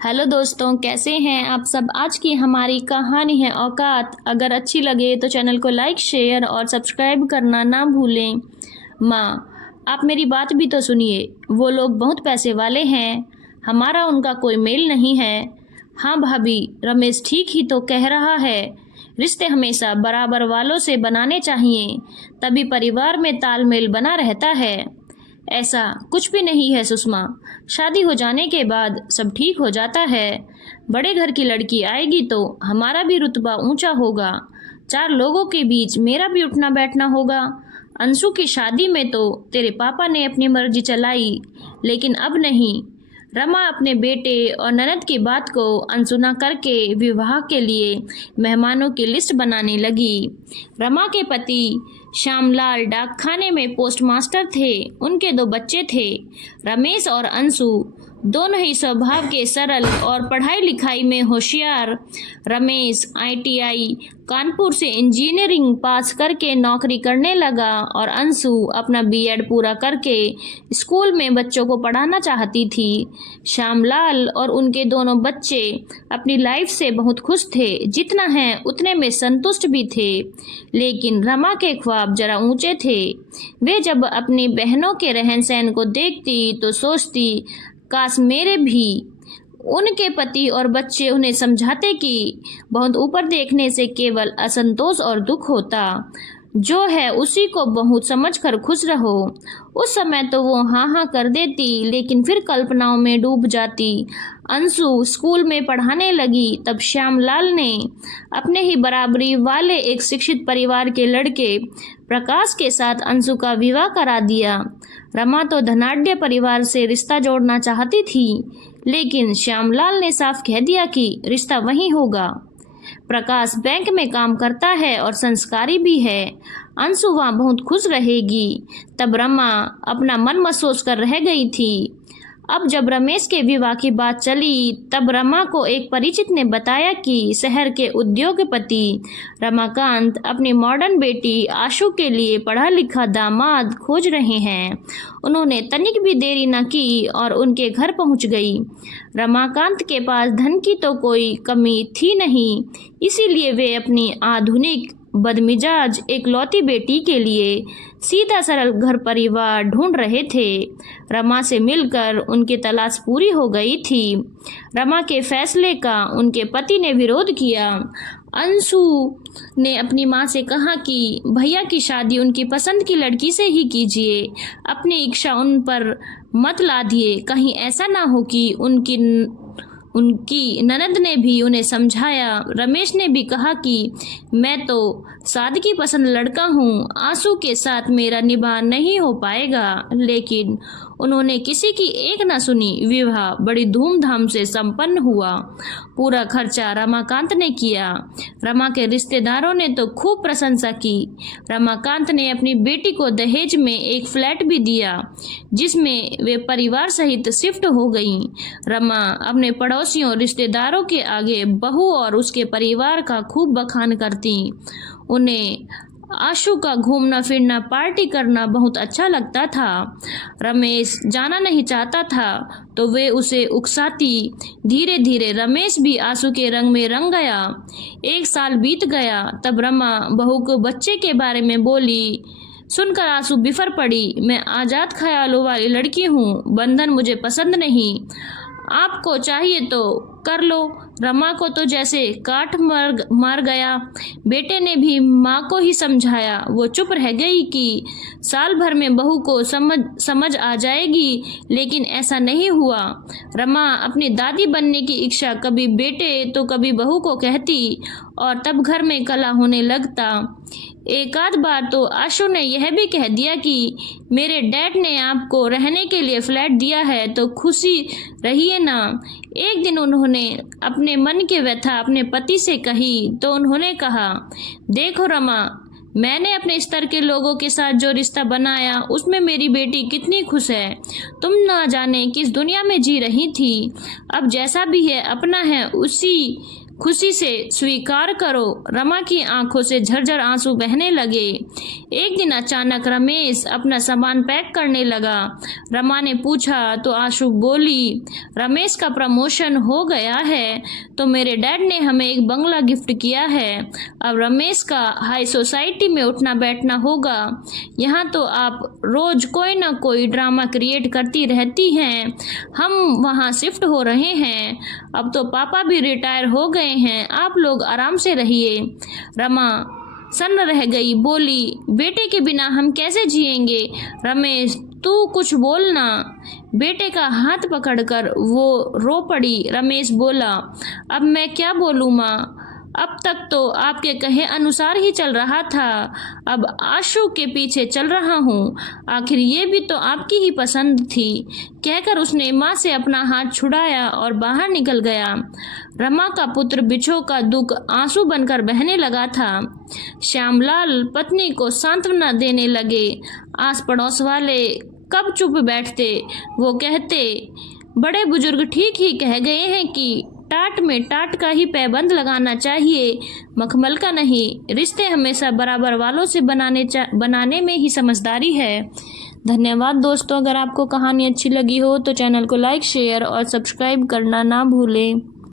Hello दोस्तों, कैसे हैं आप सब। आज की हमारी कहानी है औकात। अगर अच्छी लगे तो चैनल को लाइक, शेयर और सब्सक्राइब करना ना भूलें। माँ, आप मेरी बात भी तो सुनिए। वो लोग बहुत पैसे वाले हैं, हमारा उनका कोई मेल नहीं है। हाँ भाभी, रमेश ठीक ही तो कह रहा है। रिश्ते हमेशा बराबर वालों से बनाने चाहिए, तभी परिवार में तालमेल बना रहता है। ऐसा कुछ भी नहीं है सुषमा, शादी हो जाने के बाद सब ठीक हो जाता है। बड़े घर की लड़की आएगी तो हमारा भी रुतबा ऊंचा होगा, 4 लोगों के बीच मेरा भी उठना बैठना होगा। अंशु की शादी में तो तेरे पापा ने अपनी मर्जी चलाई, लेकिन अब नहीं। रमा अपने बेटे और ननद की बात को अनसुना करके विवाह के लिए मेहमानों की लिस्ट बनाने लगी। रमा के पति श्यामलाल डाकखाने में पोस्टमास्टर थे। उनके 2 बच्चे थे, रमेश और अंशु। दोनों ही स्वभाव के सरल और पढ़ाई लिखाई में होशियार। रमेश आईटीआई कानपुर से इंजीनियरिंग पास करके नौकरी करने लगा और अंशु अपना बीएड पूरा करके स्कूल में बच्चों को पढ़ाना चाहती थी। श्यामलाल और उनके दोनों बच्चे अपनी लाइफ से बहुत खुश थे, जितना है उतने में संतुष्ट भी थे। लेकिन रमा के ख्वाब जरा ऊंचे थे। वे जब अपनी बहनों के रहन सहन को देखती तो सोचती, काश मेरे भी। उनके पति और बच्चे उन्हें समझाते कि बहुत ऊपर देखने से केवल असंतोष और दुख होता, जो है उसी को बहुत समझकर खुश रहो। उस समय तो वो हाँ हाँ कर देती, लेकिन फिर कल्पनाओं में डूब जाती। अंशु स्कूल में पढ़ाने लगी तब श्यामलाल ने अपने ही बराबरी वाले एक शिक्षित परिवार के लड़के प्रकाश के साथ अंशु का विवाह करा दिया। रमा तो धनाढ्य परिवार से रिश्ता जोड़ना चाहती थी, लेकिन श्यामलाल ने साफ कह दिया कि रिश्ता वहीं होगा। प्रकाश बैंक में काम करता है और संस्कारी भी है, अंशु वहाँ बहुत खुश रहेगी। तब रमा अपना मन महसूस कर रह गई थी। अब जब रमेश के विवाह की बात चली तब रमा को एक परिचित ने बताया कि शहर के उद्योगपति रमाकांत अपनी मॉडर्न बेटी आशु के लिए पढ़ा लिखा दामाद खोज रहे हैं। उन्होंने तनिक भी देरी न की और उनके घर पहुंच गई। रमाकांत के पास धन की तो कोई कमी थी नहीं, इसीलिए वे अपनी आधुनिक बदमिजाज एकलौती बेटी के लिए सीधा सरल घर परिवार ढूंढ रहे थे। रमा से मिलकर उनकी तलाश पूरी हो गई थी। रमा के फैसले का उनके पति ने विरोध किया। अंशु ने अपनी माँ से कहा कि भैया की शादी उनकी पसंद की लड़की से ही कीजिए, अपनी इच्छा उन पर मत लादिए। कहीं ऐसा ना हो कि उनकी ननद ने भी उन्हें समझाया। रमेश ने भी कहा कि मैं तो सादगी पसंद लड़का हूँ, आंसू के साथ मेरा निभाव नहीं हो पाएगा। लेकिन उन्होंने किसी की एक न सुनी। विवाह बड़ी धूमधाम से संपन्न हुआ। पूरा खर्चा रमाकांत ने किया। रमा के रिश्तेदारों ने तो खूब प्रशंसा की। रमाकांत ने अपनी बेटी को दहेज में एक फ्लैट भी दिया, जिसमें वे परिवार सहित शिफ्ट हो गईं। रमा अपने पड़ोसियों रिश्तेदारों के आगे बहू और उसके परिवार का खूब बखान करती। उन्हें आशु का घूमना फिरना, पार्टी करना बहुत अच्छा लगता था। रमेश जाना नहीं चाहता था तो वे उसे उकसाती। धीरे धीरे रमेश भी आशु के रंग में रंग गया। 1 साल बीत गया तब रमा बहू को बच्चे के बारे में बोली। सुनकर आंसू बिफर पड़ी। मैं आजाद ख्यालों वाली लड़की हूँ, बंधन मुझे पसंद नहीं। आपको चाहिए तो कर लो। रमा को तो जैसे काठ मार गया। बेटे ने भी माँ को ही समझाया। वो चुप रह गई कि साल भर में बहू को समझ आ जाएगी, लेकिन ऐसा नहीं हुआ। रमा अपनी दादी बनने की इच्छा कभी बेटे तो कभी बहू को कहती और तब घर में कलह होने लगता। एक आध बार तो आशु ने यह भी कह दिया कि मेरे डैड ने आपको रहने के लिए फ्लैट दिया है तो खुशी रहिए ना। एक दिन उन्होंने अपने मन की व्यथा अपने पति से कही तो उन्होंने कहा, देखो रमा, मैंने अपने स्तर के लोगों के साथ जो रिश्ता बनाया उसमें मेरी बेटी कितनी खुश है। तुम ना जाने किस दुनिया में जी रही थी। अब जैसा भी है अपना है, उसी खुशी से स्वीकार करो। रमा की आंखों से झरझर आंसू बहने लगे। एक दिन अचानक रमेश अपना सामान पैक करने लगा। रमा ने पूछा तो आशु बोली, रमेश का प्रमोशन हो गया है तो मेरे डैड ने हमें एक बंगला गिफ्ट किया है। अब रमेश का हाई सोसाइटी में उठना बैठना होगा। यहाँ तो आप रोज कोई ना कोई ड्रामा क्रिएट करती रहती हैं। हम वहाँ शिफ्ट हो रहे हैं। अब तो पापा भी रिटायर हो गए हैं, आप लोग आराम से रहिए। रमा सन्न रह गई, बोली, बेटे के बिना हम कैसे जिएंगे? रमेश, तू कुछ बोलना। बेटे का हाथ पकड़कर वो रो पड़ी। रमेश बोला, अब मैं क्या बोलूँ माँ, अब तक तो आपके कहे अनुसार ही चल रहा था, अब आशु के पीछे चल रहा हूँ। आखिर ये भी तो आपकी ही पसंद थी, कहकर उसने माँ से अपना हाथ छुड़ाया और बाहर निकल गया। रमा का पुत्र बिछो का दुख आंसू बनकर बहने लगा था। श्यामलाल पत्नी को सांत्वना देने लगे। आस पड़ोस वाले कब चुप बैठते, वो कहते, बड़े बुजुर्ग ठीक ही कह गए हैं कि टाट में टाट का ही पैबंद लगाना चाहिए, मखमल का नहीं। रिश्ते हमेशा बराबर वालों से बनाने में ही समझदारी है। धन्यवाद दोस्तों। अगर आपको कहानी अच्छी लगी हो तो चैनल को लाइक, शेयर और सब्सक्राइब करना ना भूलें।